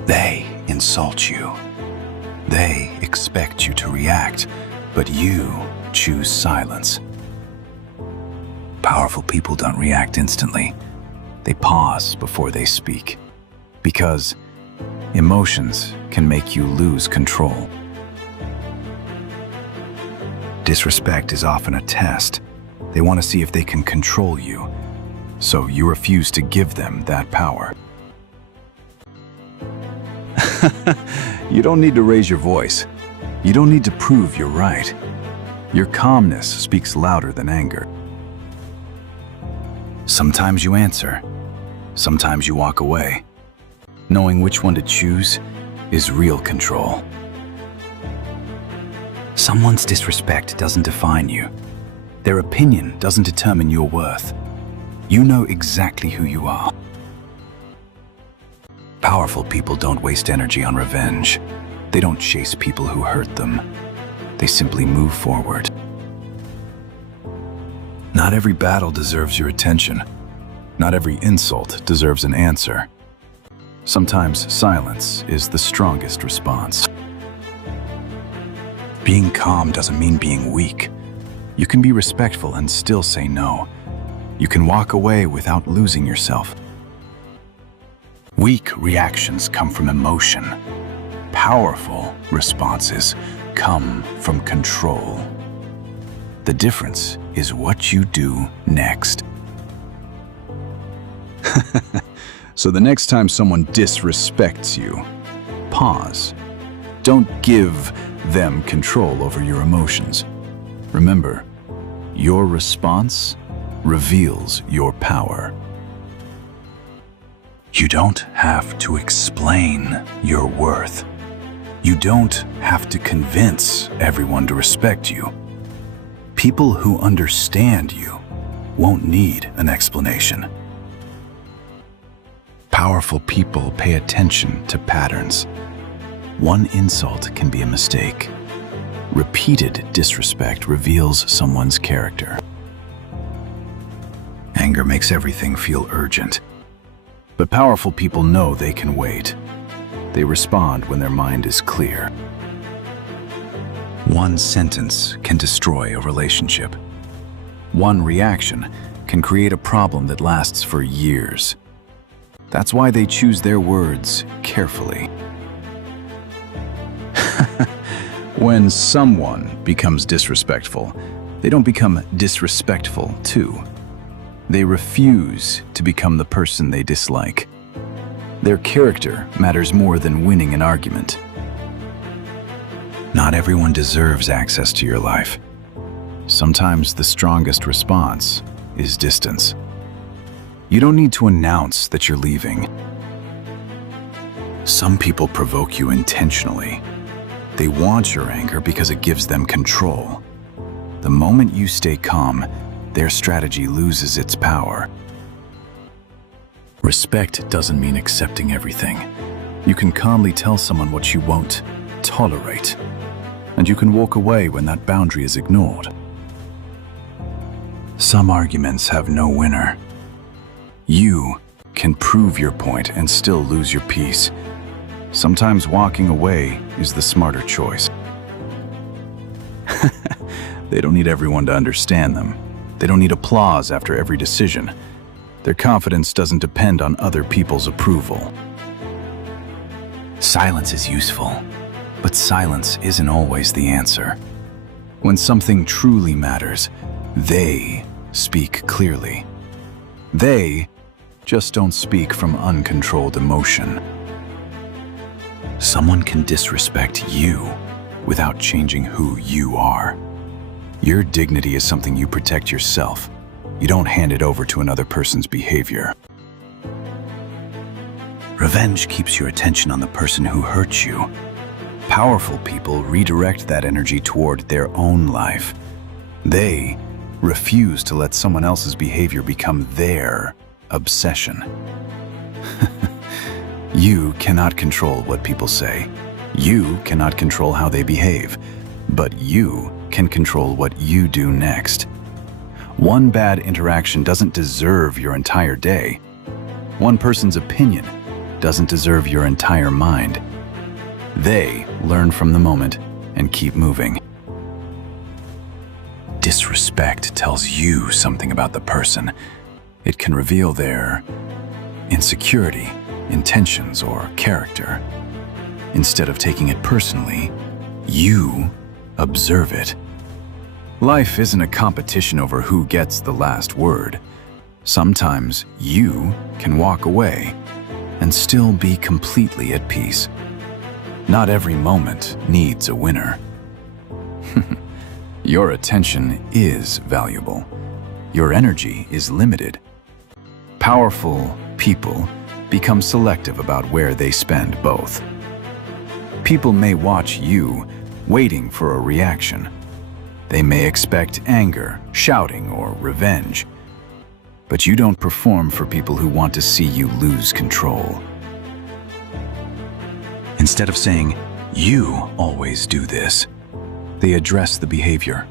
They insult you. They expect you to react, but you choose silence. Powerful people don't react instantly. They pause before they speak, because emotions can make you lose control. Disrespect is often a test. They want to see if they can control you, so you refuse to give them that power. You don't need to raise your voice. You don't need to prove you're right. Your calmness speaks louder than anger. Sometimes you answer. Sometimes you walk away. Knowing which one to choose is real control. Someone's disrespect doesn't define you. Their opinion doesn't determine your worth. You know exactly who you are. Powerful people don't waste energy on revenge. They don't chase people who hurt them. They simply move forward. Not every battle deserves your attention. Not every insult deserves an answer. Sometimes silence is the strongest response. Being calm doesn't mean being weak. You can be respectful and still say no. You can walk away without losing yourself. Weak reactions come from emotion. Powerful responses come from control. The difference is what you do next. So the next time someone disrespects you, pause. Don't give them control over your emotions. Remember, your response reveals your power. You don't have to explain your worth. You don't have to convince everyone to respect you. People who understand you won't need an explanation. Powerful people pay attention to patterns. One insult can be a mistake. Repeated disrespect reveals someone's character. Anger makes everything feel urgent. But powerful people know they can wait. They respond when their mind is clear. One sentence can destroy a relationship. One reaction can create a problem that lasts for years. That's why they choose their words carefully. When someone becomes disrespectful, they don't become disrespectful too. They refuse to become the person they dislike. Their character matters more than winning an argument. Not everyone deserves access to your life. Sometimes the strongest response is distance. You don't need to announce that you're leaving. Some people provoke you intentionally. They want your anger because it gives them control. The moment you stay calm, their strategy loses its power. Respect doesn't mean accepting everything. You can calmly tell someone what you won't tolerate, and you can walk away when that boundary is ignored. Some arguments have no winner. You can prove your point and still lose your peace. Sometimes walking away is the smarter choice. They don't need everyone to understand them. They don't need applause after every decision. Their confidence doesn't depend on other people's approval. Silence is useful, but silence isn't always the answer. When something truly matters, they speak clearly. They just don't speak from uncontrolled emotion. Someone can disrespect you without changing who you are. Your dignity is something you protect yourself. You don't hand it over to another person's behavior. Revenge keeps your attention on the person who hurt you. Powerful people redirect that energy toward their own life. They refuse to let someone else's behavior become their obsession. You cannot control what people say. You cannot control how they behave. But you can control what you do next. One bad interaction doesn't deserve your entire day. One person's opinion doesn't deserve your entire mind. They learn from the moment and keep moving. Disrespect tells you something about the person. It can reveal their insecurity, intentions, or character. Instead of taking it personally, you observe it. Life isn't a competition over who gets the last word. Sometimes you can walk away and still be completely at peace. Not every moment needs a winner. Your attention is valuable. Your energy is limited. Powerful people become selective about where they spend both. People may watch you, waiting for a reaction. They may expect anger, shouting, or revenge. But you don't perform for people who want to see you lose control. Instead of saying, "You always do this," they address the behavior.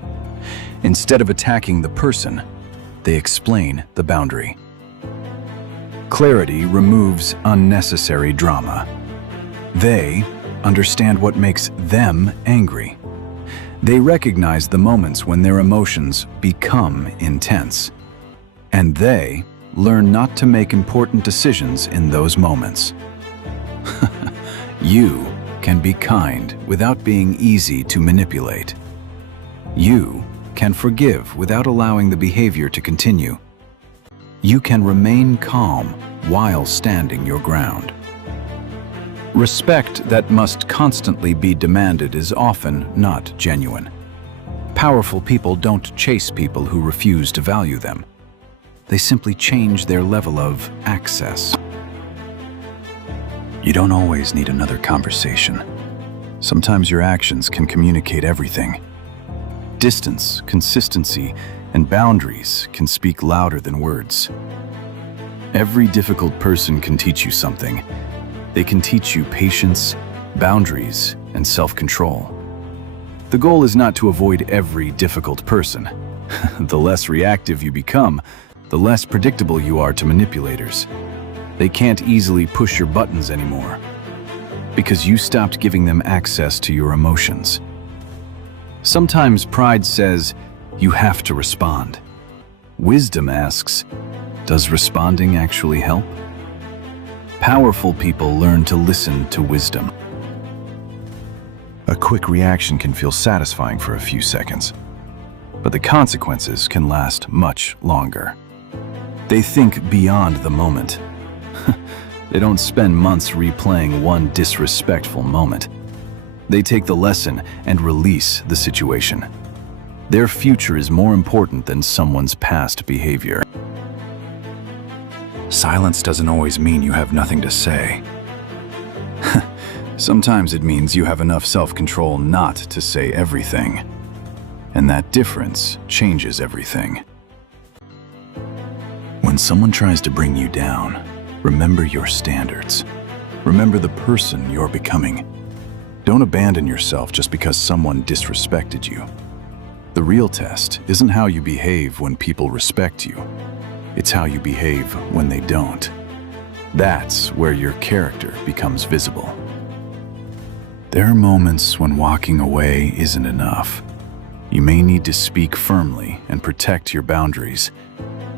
Instead of attacking the person, they explain the boundary. Clarity removes unnecessary drama. They understand what makes them angry. They recognize the moments when their emotions become intense. And they learn not to make important decisions in those moments. You can be kind without being easy to manipulate. You can forgive without allowing the behavior to continue. You can remain calm while standing your ground. Respect that must constantly be demanded is often not genuine. Powerful people don't chase people who refuse to value them. They simply change their level of access. You don't always need another conversation. Sometimes your actions can communicate everything. Distance, consistency, and boundaries can speak louder than words. Every difficult person can teach you something. They can teach you patience, boundaries, and self-control. The goal is not to avoid every difficult person. The less reactive you become, the less predictable you are to manipulators. They can't easily push your buttons anymore because you stopped giving them access to your emotions. Sometimes pride says, you have to respond. Wisdom asks, does responding actually help? Powerful people learn to listen to wisdom. A quick reaction can feel satisfying for a few seconds, but the consequences can last much longer. They think beyond the moment. They don't spend months replaying one disrespectful moment. They take the lesson and release the situation. Their future is more important than someone's past behavior. Silence doesn't always mean you have nothing to say. Sometimes it means you have enough self-control not to say everything. And that difference changes everything. When someone tries to bring you down, remember your standards. Remember the person you're becoming. Don't abandon yourself just because someone disrespected you. The real test isn't how you behave when people respect you. It's how you behave when they don't. That's where your character becomes visible. There are moments when walking away isn't enough. You may need to speak firmly and protect your boundaries.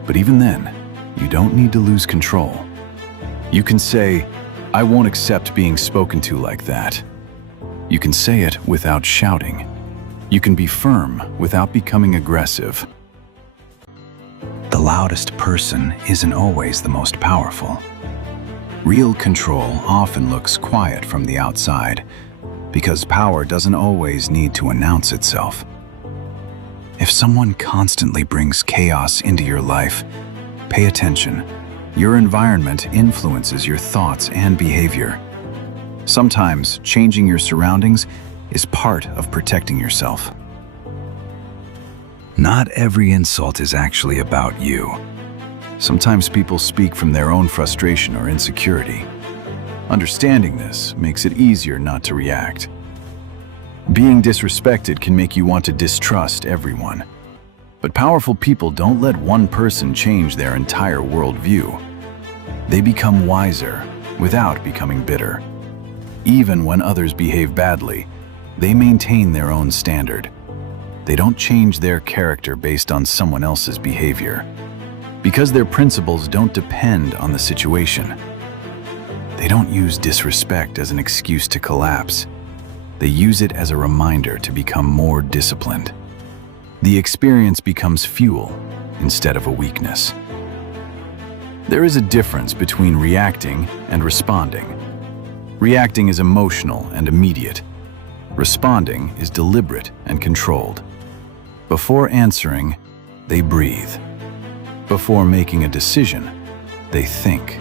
But even then, you don't need to lose control. You can say, I won't accept being spoken to like that. You can say it without shouting. You can be firm without becoming aggressive. The loudest person isn't always the most powerful. Real control often looks quiet from the outside, because power doesn't always need to announce itself. If someone constantly brings chaos into your life, pay attention. Your environment influences your thoughts and behavior. Sometimes changing your surroundings is part of protecting yourself. Not every insult is actually about you. Sometimes people speak from their own frustration or insecurity. Understanding this makes it easier not to react. Being disrespected can make you want to distrust everyone. But powerful people don't let one person change their entire worldview. They become wiser, without becoming bitter. Even when others behave badly, they maintain their own standard. They don't change their character based on someone else's behavior, because their principles don't depend on the situation. They don't use disrespect as an excuse to collapse. They use it as a reminder to become more disciplined. The experience becomes fuel instead of a weakness. There is a difference between reacting and responding. Reacting is emotional and immediate. Responding is deliberate and controlled. Before answering, they breathe. Before making a decision, they think.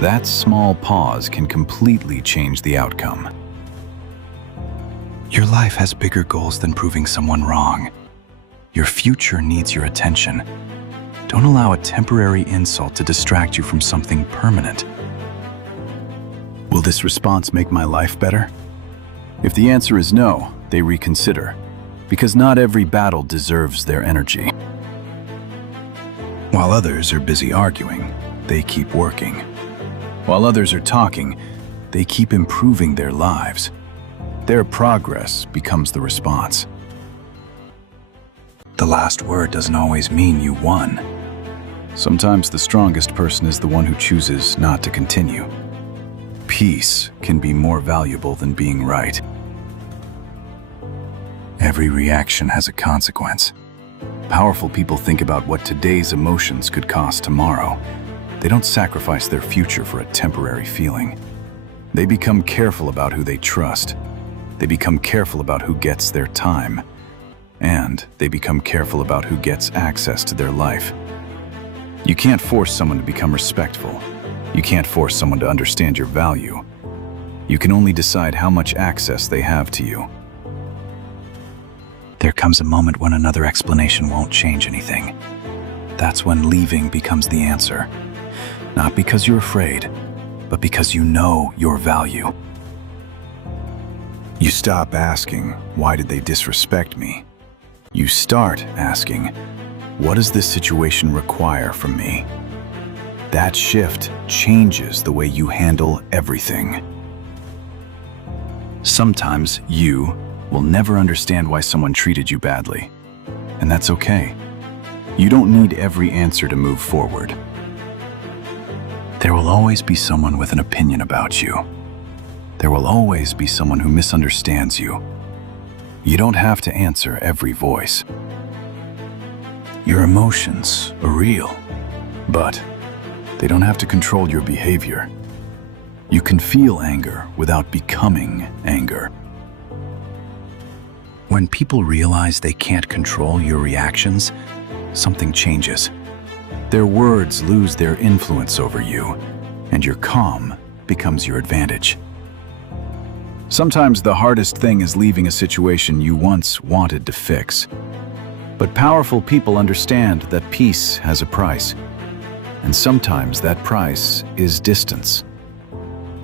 That small pause can completely change the outcome. Your life has bigger goals than proving someone wrong. Your future needs your attention. Don't allow a temporary insult to distract you from something permanent. Will this response make my life better? If the answer is no, they reconsider, because not every battle deserves their energy. While others are busy arguing, they keep working. While others are talking, they keep improving their lives. Their progress becomes the response. The last word doesn't always mean you won. Sometimes the strongest person is the one who chooses not to continue. Peace can be more valuable than being right. Every reaction has a consequence. Powerful people think about what today's emotions could cost tomorrow. They don't sacrifice their future for a temporary feeling. They become careful about who they trust. They become careful about who gets their time. And they become careful about who gets access to their life. You can't force someone to become respectful. You can't force someone to understand your value. You can only decide how much access they have to you. There comes a moment when another explanation won't change anything. That's when leaving becomes the answer. Not because you're afraid, but because you know your value. You stop asking, why did they disrespect me? You start asking, what does this situation require from me? That shift changes the way you handle everything. Sometimes you will never understand why someone treated you badly, and that's okay. You don't need every answer to move forward. There will always be someone with an opinion about you. There will always be someone who misunderstands you. You don't have to answer every voice. Your emotions are real, but they don't have to control your behavior. You can feel anger without becoming anger. When people realize they can't control your reactions, something changes. Their words lose their influence over you, and your calm becomes your advantage. Sometimes the hardest thing is leaving a situation you once wanted to fix. But powerful people understand that peace has a price, and sometimes that price is distance.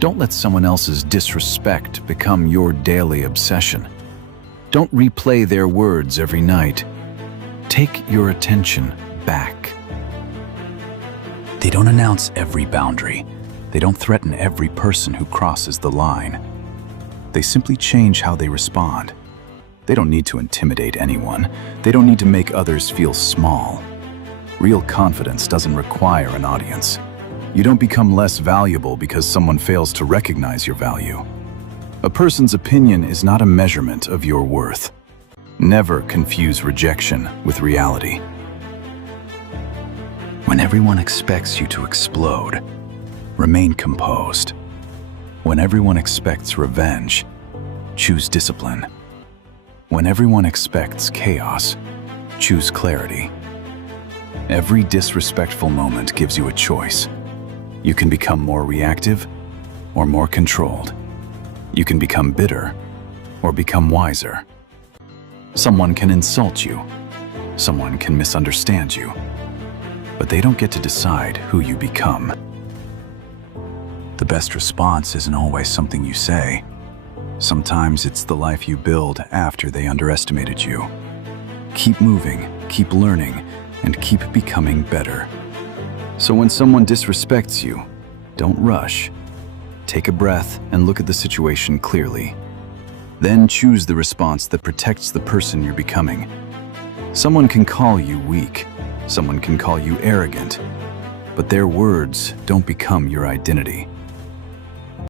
Don't let someone else's disrespect become your daily obsession. Don't replay their words every night. Take your attention back. They don't announce every boundary. They don't threaten every person who crosses the line. They simply change how they respond. They don't need to intimidate anyone. They don't need to make others feel small. Real confidence doesn't require an audience. You don't become less valuable because someone fails to recognize your value. A person's opinion is not a measurement of your worth. Never confuse rejection with reality. When everyone expects you to explode, remain composed. When everyone expects revenge, choose discipline. When everyone expects chaos, choose clarity. Every disrespectful moment gives you a choice. You can become more reactive or more controlled. You can become bitter or become wiser. Someone can insult you. Someone can misunderstand you. But they don't get to decide who you become. The best response isn't always something you say. Sometimes it's the life you build after they underestimated you. Keep moving, keep learning, and keep becoming better. So when someone disrespects you, don't rush. Take a breath and look at the situation clearly. Then choose the response that protects the person you're becoming. Someone can call you weak. Someone can call you arrogant. But their words don't become your identity.